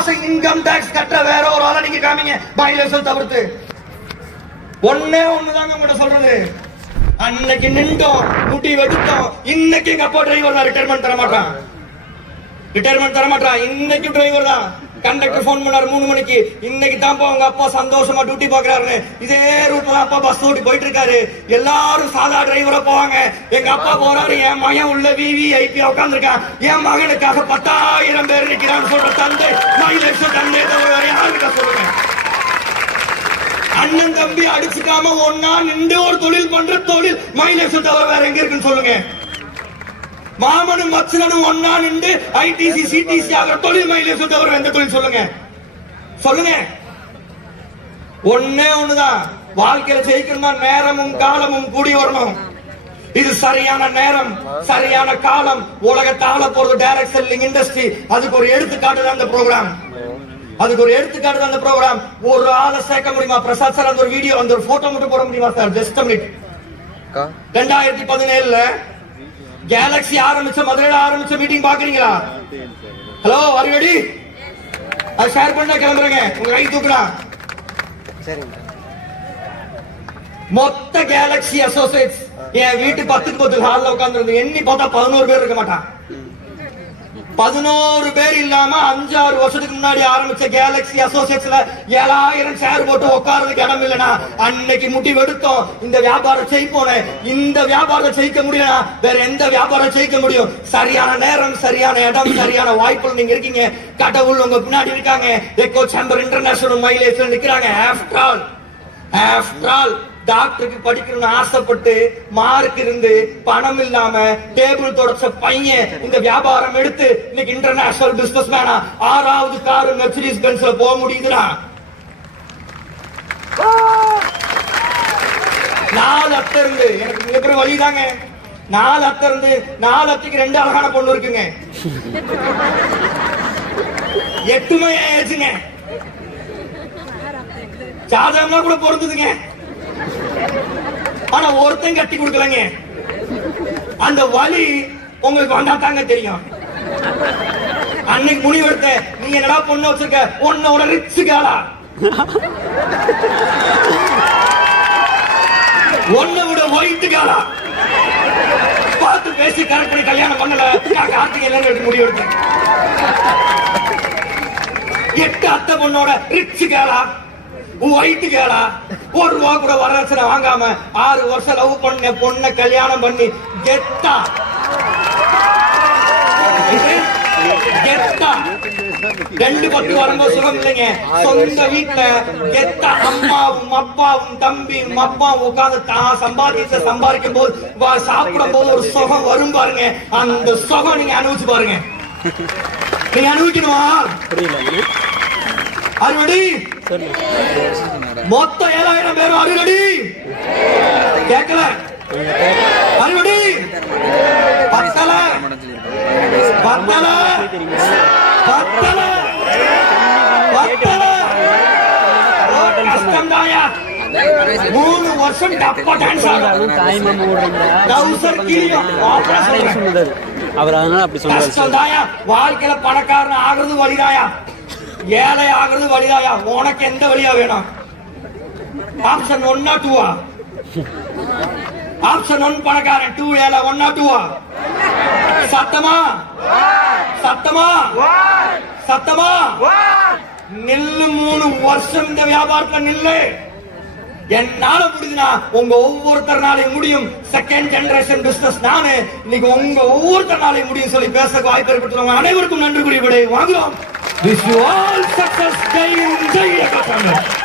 மாசம் income tax கட்ட வேற ஒரு ஆளை நீங்க காமிங்க மைலேஜ் தவிர்த்து. ஒன்னே ஒண்ணுதாங்க உங்கள்கிட்ட சொல்றது, அன்னைக்கு நின்றோம் முடி வெடுத்தோம், இன்னைக்கு எங்க அப்பா டிரைவர் தான் ரிட்டையர்மெண்ட் தர மாட்டான், ரிட்டையர்மெண்ட் தர மாட்டான். இன்னைக்கு டிரைவர் தான். கண்டக்டர் போன் பண்ணாரு 3 மணிக்கு, இன்னைக்கு தான் உங்க அப்பா சந்தோஷமா டியூட்டி பாக்குறாரு. இதே ரூட்ல தான் அப்பா பஸ் ஓட்டி போயிட்டு இருக்காரு. எல்லாரும் சாதா டிரைவரா போவாங்க. எங்க அப்பா போறாரு, என் மகன் உள்ள விவிஐபி உட்காந்துருக்கான், என் மகனுக்காக 10,000 பேர் நிக்கிறான்னு சொல்ற தந்தை மைலேஜ் தந்தை தவிர யாருக்கிட்ட சொல்லுங்க. அண்ணன் தம்பி அடிச்சுக்காம ஒன்னா நின்று ஒரு தொழில் பண்ற தொழில் மைலேஜ் தவிர வேற எங்க இருக்குன்னு சொல்லுங்க. மாமனும் மச்சனும் ஒன்னா நின்று ஐடிசி சிடிசி ஆகிற தொழில் மைலேஜ் தவிர எந்த தொழில் சொல்லுங்க. சொல்லுங்க. ஒன்னே ஒண்ணுதான், வாழ்க்கையில ஜெயிக்கணும்னா நேரமும் காலமும் கூடி வரணும். இது சரியான நேரம், சரியான காலம். உலகத்தால போறது டைரக்ட் செல்லிங் இண்டஸ்ட்ரி. அதுக்கு ஒரு எடுத்துக்காட்டு தான் அந்த ப்ரோக்ராம். அதுக்கு ஒரு எடுத்துக்காட்டு தான் அந்த ப்ரோக்ராம். ஒரு ஆளை சேர்க்க முடியுமா? பிரசாத் சார் அந்த ஒரு வீடியோ, அந்த ஒரு போட்டோ மட்டும் போட முடியுமா சார்? Just minute. 2017 கேலக்ஸி ஆரம்பிச்ச மதுரையில ஆரம்பிச்ச மீட்டிங் பாக்குறீங்களா? ஹலோ அறிவடி, அது ஷேர் பண்ணா கிளம்புறேங்க. உங்க கை தூக்கலாம். மொத்த கேலக்ஸி அசோசியேட்ஸ் என் வீட்டு 10 ஹால்ல உட்கார்ந்து எண்ணி பார்த்தா 11 பேர் இருக்க மாட்டான். 11 பேர் இல்லாம 5-6 வருஷத்துக்கு முன்னாடி ஆரம்பிச்ச கேலக்ஸி அசோசியேட்ஸ்ல 7000 ஷேர் போட்டு உட்கார்றதுக்கு இடம் இல்லைனா அன்னைக்கு முட்டி வெடுத்தோம். இந்த வியாபாரம் ஜெயிப்போனே, இந்த வியாபாரம் ஜெயிக்க முடியல வேற எந்த வியாபாரம் ஜெயிக்க முடியும்? சரியான நேரம், சரியான இடம், சரியான வாய்ப்புல நீங்க இருக்கீங்க. கடவுள் உங்க பின்னாடி இருக்காங்க. எக்கோ சேம்பர் இன்டர்நேஷனல் மைலேஜ்ல நிக்கிறாங்க. ஆஃப்டர் ஆல் டாக்டருக்கு படிக்கணும்னு ஆசைப்பட்டு மார்க் இருந்து பணம் இல்லாம டேபிள் தொடச்ச பையன் இந்த வியாபாரம் எடுத்து இன்னைக்கு இன்டர்நேஷனல் பிசினஸ் மேனா 6வது கார் மெர்சிடிஸ் பென்ஸ்ல போக முடியுதுடா. 4 அத்தை இருந்து எனக்கு மிகப்பெரிய வழிதாங்க. 4 அத்தை இருந்து 4 அத்தைக்கு 2 அழகான பொண்ணு இருக்குங்க. 8 ஏஜுங்க. ஜாதகம்லாம் கூட பொருந்துதுங்க. ஆனா ஒருத்தன் கட்டி கொடுக்கலங்க. அந்த வலி உங்களுக்கு வந்தா தாங்க தெரியும். அன்னைக்கு முடிவு எடுத்த, நீங்க என்னடா பொண்ணு வச்சிருக்க, உன்னோட ரிச் கேளா, ஒன்ன விட ஒயிட் கேளா பார்த்து பேசி கரெக்ட் பண்ணி கல்யாணம் பண்ணல. கார்த்திகை எடுத்து முடிவு எடுத்தேன். 8 அத்தை பொண்ணோட ரிச் கேளா, ஒயிட் கேளா, 1 ரூபா கூட வரதட்சணை வாங்காம 6 வருஷம் லவ் பண்ண பொண்ணை கல்யாணம் பண்ணி கெத்தா 2 10 வரும்போது சுகம் இல்லைங்க. சொந்த வீட்டுல கெத்தா அம்மாவும் அப்பாவும் தம்பியும் அப்பாவும் உட்கார்ந்து தான் சம்பாதிக்கும் போது சாப்பிடும் போது ஒரு சுகம் வரும் பாருங்க. அந்த சுகம் நீங்க அனுபவிச்சு பாருங்க. நீங்க அனுபவிக்கணுமா? அறுவடி மொத்தம் 7000 பேர் அறுவடி கேட்கல. அறுவடி பத்தல பத்தல பத்தல பத்தல கஷ்டம் தாயா. 3 வருஷம் டப்பா டான்ஸ் ஆடுறாரு. 1000 கிலோ ஆபரேஷன். அவர் அதனால அப்படி சொல்றாரு. கஷ்டம் தாயா. வாழ்க்கையில பணக்காரன் ஆகிறது வழிதாயா, ஏழை ஆகிறது வழிதாயா. உனக்கு எந்த வழியா வேணும்? ஆப்ஷன் 1 2 ஆப்ஷன் 1 பணக்காரன், 2 ஏழை, 1 2 சத்தமா சத்தமா சத்தமா நில்லு. 3 வருஷம் இந்த வியாபாரத்துல நில்லு. என்னால முடியுதுன்னா உங்க ஒவ்வொருத்தர்னாலையும் முடியும். செகண்ட் ஜெனரேஷன் பிசினஸ் நானு. இன்னைக்கு உங்க ஒவ்வொருத்தர்னாலையும் முடியும் சொல்லி பேச வாய்ப்பு ஏற்படுத்துறவங்க அனைவருக்கும் நன்றி கூறி விடை வாங்குறோம். Wish you all success. Jai Hind, Jai Hind.